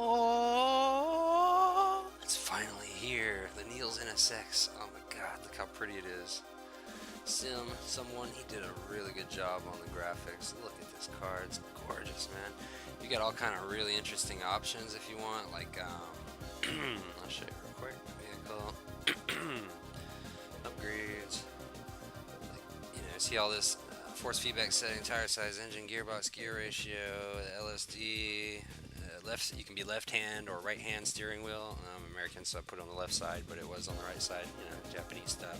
Oh, it's finally here. The Niels NSX. Oh my god, look how pretty it is. Someone, he did a really good job on the graphics. Look at this car, it's gorgeous, man. You got all kind of really interesting options if you want, like, I'll show you real quick. Vehicle, upgrades, like, see all this force feedback setting, tire size, engine, gearbox, gear ratio, the LSD, left. You can be left hand or right hand steering wheel. I'm American, so I put it on the left side, but it was on the right side, Japanese style.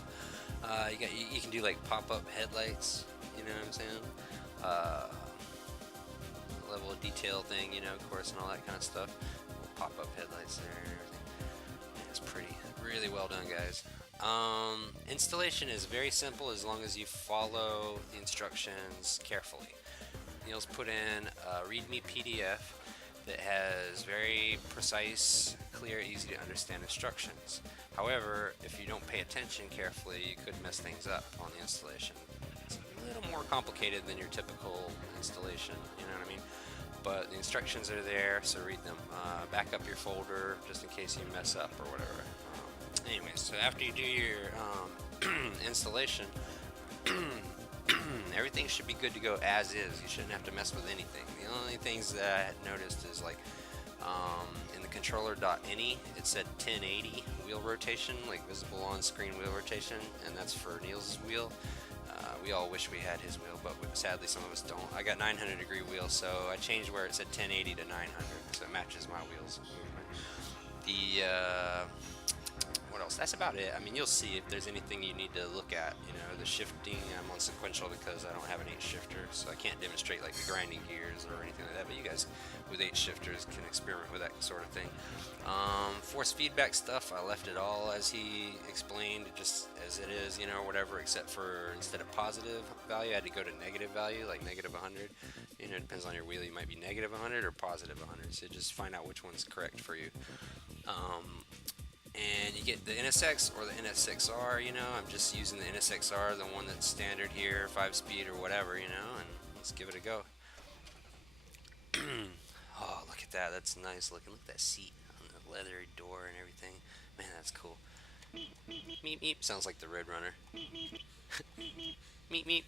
You can do like pop-up headlights. You know what I'm saying? Level of detail thing, of course, and all that kind of stuff. Pop-up headlights there and everything. Man, it's pretty, really well done, guys. Installation is very simple as long as you follow the instructions carefully. Niels put in a README PDF that has very precise, clear, easy to understand instructions. However, if you don't pay attention carefully, you could mess things up on the installation. It's a little more complicated than your typical installation, you know what I mean? But the instructions are there, so read them. Back up your folder just in case you mess up or whatever. Anyways, so after you do your installation, everything should be good to go as is. You shouldn't have to mess with anything. The only things that I had noticed is like in the controller.ini it said 1080 wheel rotation, like visible on screen wheel rotation, and that's for Niels' wheel. We all wish we had his wheel, but sadly some of us don't. I got 900 degree wheel, so I changed where it said 1080 to 900, so it matches my wheels movement. What else? That's about it. I mean, you'll see if there's anything you need to look at. The shifting, I'm on sequential because I don't have an 8 shifter, so I can't demonstrate like the grinding gears or anything like that, but you guys with 8 shifters can experiment with that sort of thing. Force feedback stuff, I left it all as he explained, just as it is, whatever, except for instead of positive value, I had to go to negative value, like negative 100. It depends on your wheel, you might be negative 100 or positive 100, so just find out which one's correct for you. And you get the NSX or the NSX-R, I'm just using the NSX-R, the one that's standard here, 5-speed or whatever, and let's give it a go. Oh, look at that, that's nice looking. Look at that seat on the leathery door and everything. Man, that's cool. Meep meep, sounds like the Red Runner. Meep meep.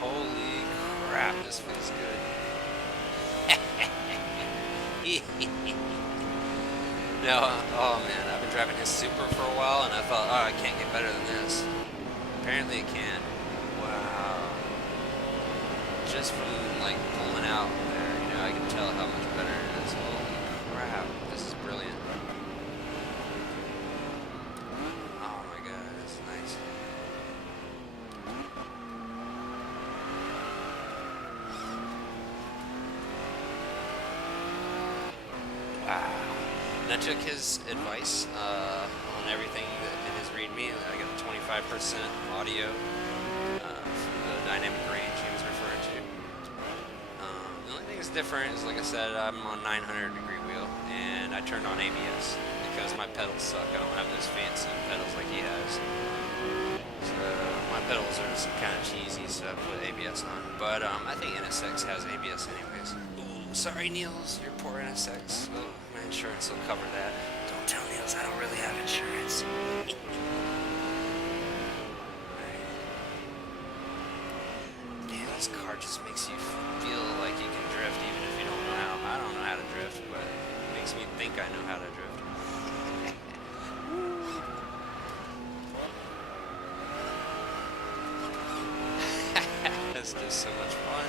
Holy crap, this feels good. No, oh man, I've been driving his Super for a while and I thought, oh, I can't get better than this. Apparently it can. Wow. Just from like pulling out there, I can tell how much better it is. Holy crap, this is brilliant. Oh my god, this is nice. Wow. And I took his advice on everything in his README. I got 25% audio from the dynamic range he was referring to. The only thing that's different is, like I said, I'm on 900 degree wheel, and I turned on ABS because my pedals suck. I don't have those fancy pedals like he has. So my pedals are just kind of cheesy, so I put ABS on. But I think NSX has ABS anyways. Sorry, Niels, your poor NSX. Oh, my insurance will cover that. Don't tell Niels I don't really have insurance. Damn, this car just makes you feel like you can drift even if you don't know how. I don't know how to drift, but it makes me think I know how to drift. That's just so much fun.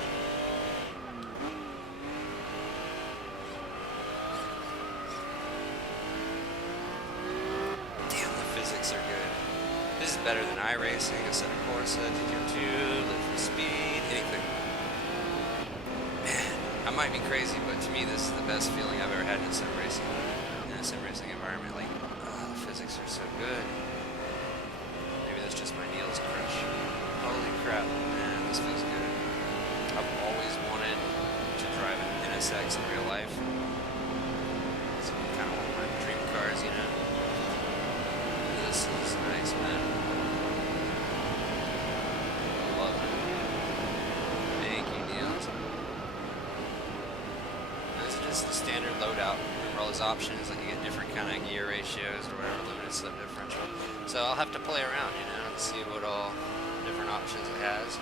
Are good. This is better than iRacing, a set of Corsa, DQ2, live for speed, anything. Man, I might be crazy, but to me this is the best feeling I've ever had in a sim racing environment. Like, the physics are so good. Maybe that's just my Niels crush. Holy crap, man, this feels good. I've always wanted to drive an NSX in real life. It's kind of one of my dream cars, This is nice, man. standard loadout. Remember all his options, like you get different kind of gear ratios or whatever, limited slip differential. So I'll have to play around, you know, and see what all different options it has.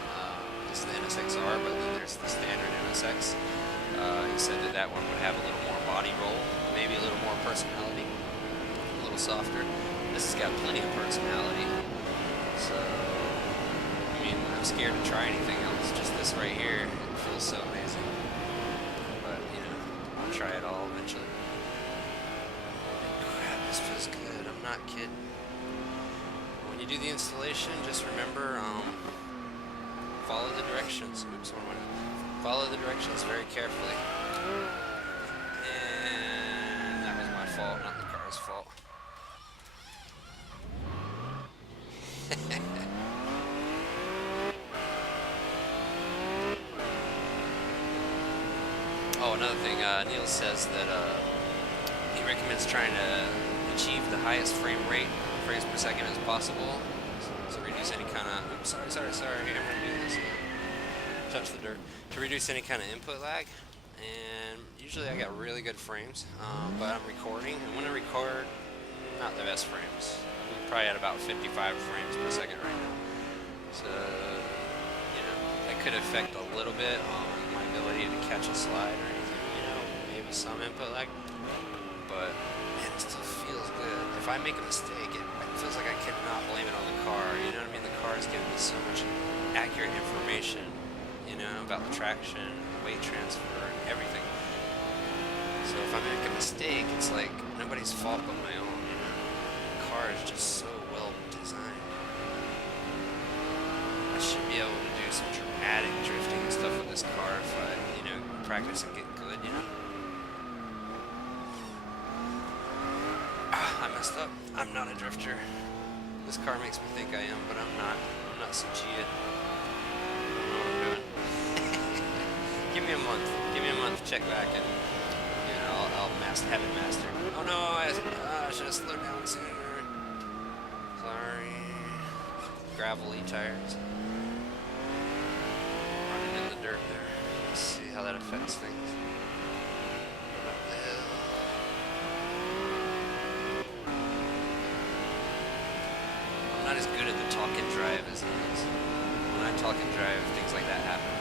This is the NSX-R, but then there's the standard NSX. He said that that one would have a little more body roll, maybe a little more personality, a little softer. This has got plenty of personality. So, I mean, I'm scared to try anything else. Just this right here, it feels so amazing. But, you know, I'll try it all eventually. Crap, this feels good. I'm not kidding. When you do the installation, just remember, follow the directions. Oops, one more. Follow the directions very carefully. And that was my fault, not the car's fault. Oh, another thing, Niels says that he recommends trying to achieve the highest frame rate, frames per second as possible. So reduce any kind of, oops, sorry, I'm gonna do this. Touch the dirt. To reduce any kind of input lag. And usually I got really good frames, but I'm recording, and when I record, not the best frames. I'm probably at about 55 frames per second right now. So, you know, that could affect a little bit on my ability to catch a slide or anything, you know, maybe some input lag. But, man, it still feels good. If I make a mistake, it feels like I cannot blame it on the car, you know what I mean? The car is giving me so much accurate information, you know, about the traction, the weight transfer, and everything. So if I make a mistake, it's like nobody's fault but my own, you know? The car is just so well designed. I should be able to do some dramatic drifting and stuff with this car if I, you know, practice and get good, you know? I messed up. I'm not a drifter. This car makes me think I am, but I'm not. I'm not some Gia. I don't know what I'm doing. Give me a month. Give me a month to check back and, you know, I'll have it mastered. Oh no, I should have slowed down sooner. Sorry. Gravelly tires. Running in the dirt there. Let's see how that affects things. Up the hill. I'm not as good at the talk and drive as he is. When I talk and drive, things like that happen.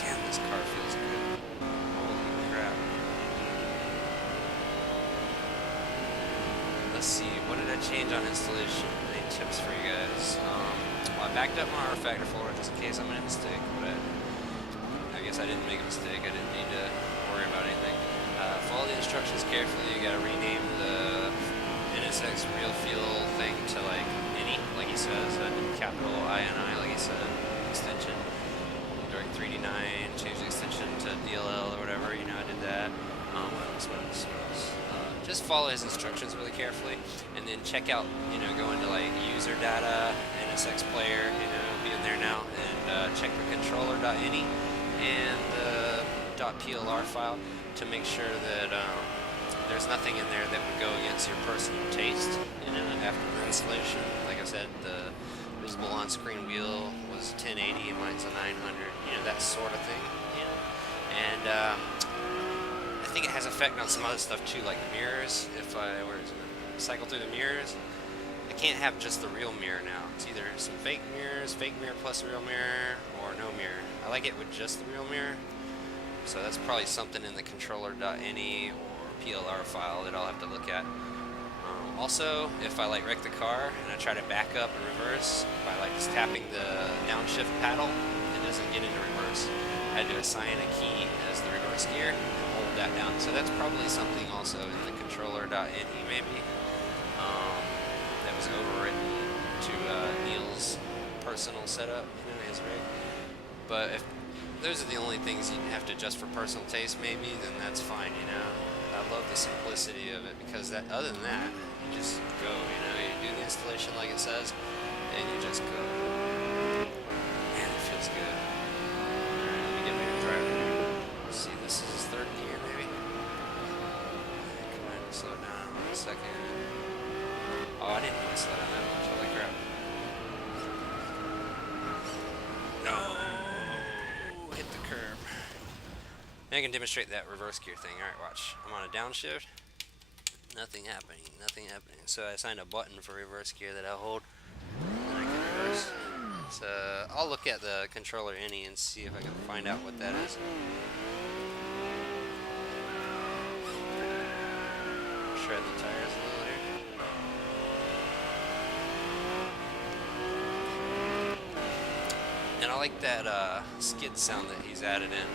Damn, this car feels good. Holy crap. Let's see, what did I change on installation? Any tips for you guys? Well, I backed up my R factor floor just in case I made a mistake, but I guess I didn't make a mistake. I didn't need to worry about anything. Follow the instructions carefully. You gotta rename the NSX real feel thing to like any, like he says, capital INI, like he said, extension. During 3D9, change the extension to DLL or whatever, you know, I did that. What else? Just follow his instructions really carefully, and then check out, you know, go into like user data, NSX player, you know, be in there now, and check the controller.ini and the .plr file to make sure that there's nothing in there that would go against your personal taste, you know, after the installation. Like I said, the visible on-screen wheel was 1080 and mine's a 900, you know, that sort of thing, you know, and I think it has effect on some other stuff too, like the mirrors. If I were to cycle through the mirrors, I can't have just the real mirror now. It's either some fake mirrors, fake mirror plus a real mirror, or no mirror. I like it with just the real mirror. So that's probably something in the controller.ini or PLR file that I'll have to look at. Also, if I like wreck the car and I try to back up and reverse by like just tapping the downshift paddle, it doesn't get into reverse. I had to assign a key as the reverse gear and hold that down. So that's probably something also in the controller.ini maybe that was overwritten to Niels' personal setup, you know, his rig. But if those are the only things you have to adjust for personal taste maybe, then that's fine, you know. I love the simplicity of it because that, other than that, you just go, you know, you do the installation like it says, and you just go. Man, it feels good. Alright, let me get ready to drive. See, this is didn't slow down that much. Holy crap. No! Hit the curb. Now I can demonstrate that reverse gear thing. Alright, watch. I'm on a downshift. Nothing happening. Nothing happening. So I assigned a button for reverse gear that I'll hold. And I can reverse. So I'll look at the controller any and see if I can find out what that is. Shred the tires a little here. And I like that skid sound that he's added in.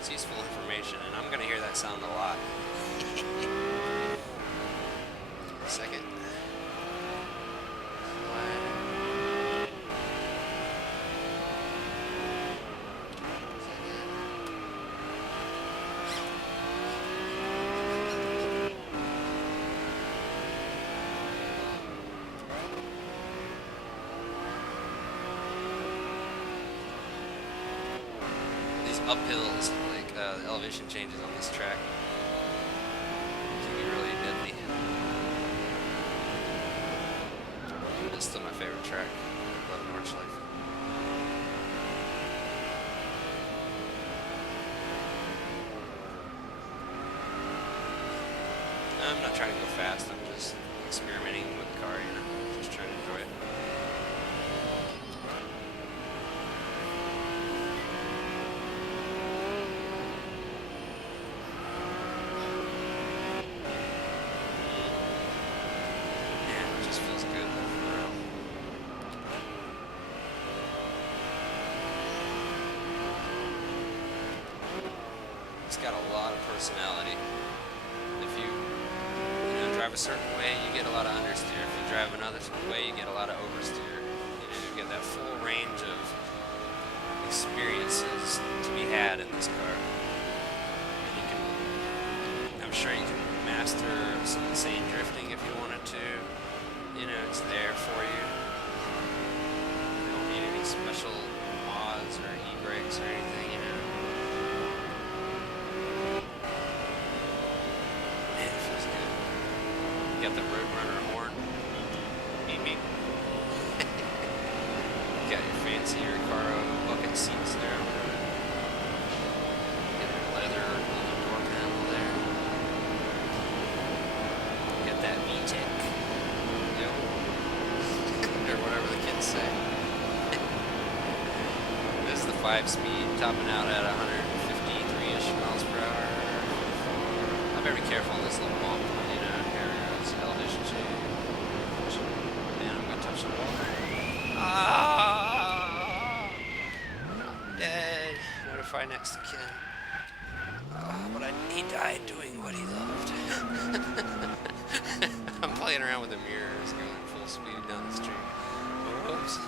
It's useful information, and I'm going to hear that sound a lot. Second. Uphills, like the elevation changes on this track, can be really deadly. It's still my favorite track. Love Nordschleife. I'm not trying to go fast. I'm just experimenting with the car, you know, just trying to enjoy it. It's got a lot of personality. If you drive a certain way, you get a lot of understeer. If you drive another way, you get a lot of oversteer. You get that full range of experiences to be had in this car. And you can, I'm sure you can master some insane drifting if you wanted to. It's there for you. You don't need any special mods or e-brakes or anything, Got the Roadrunner horn. Beep beep. Got your fancy Recaro bucket seats there. Got your leather door panel there. Got that VTEC. Yep. Or whatever the kids say. This is the 5-speed, topping out at 153-ish miles per hour. I better be careful on this little bump. Elevation change. And I'm gonna touch the wall. Ah! I'm dead. Notify next of kin. But he died doing what he loved. I'm playing around with the mirrors, going full speed down the street. Whoops.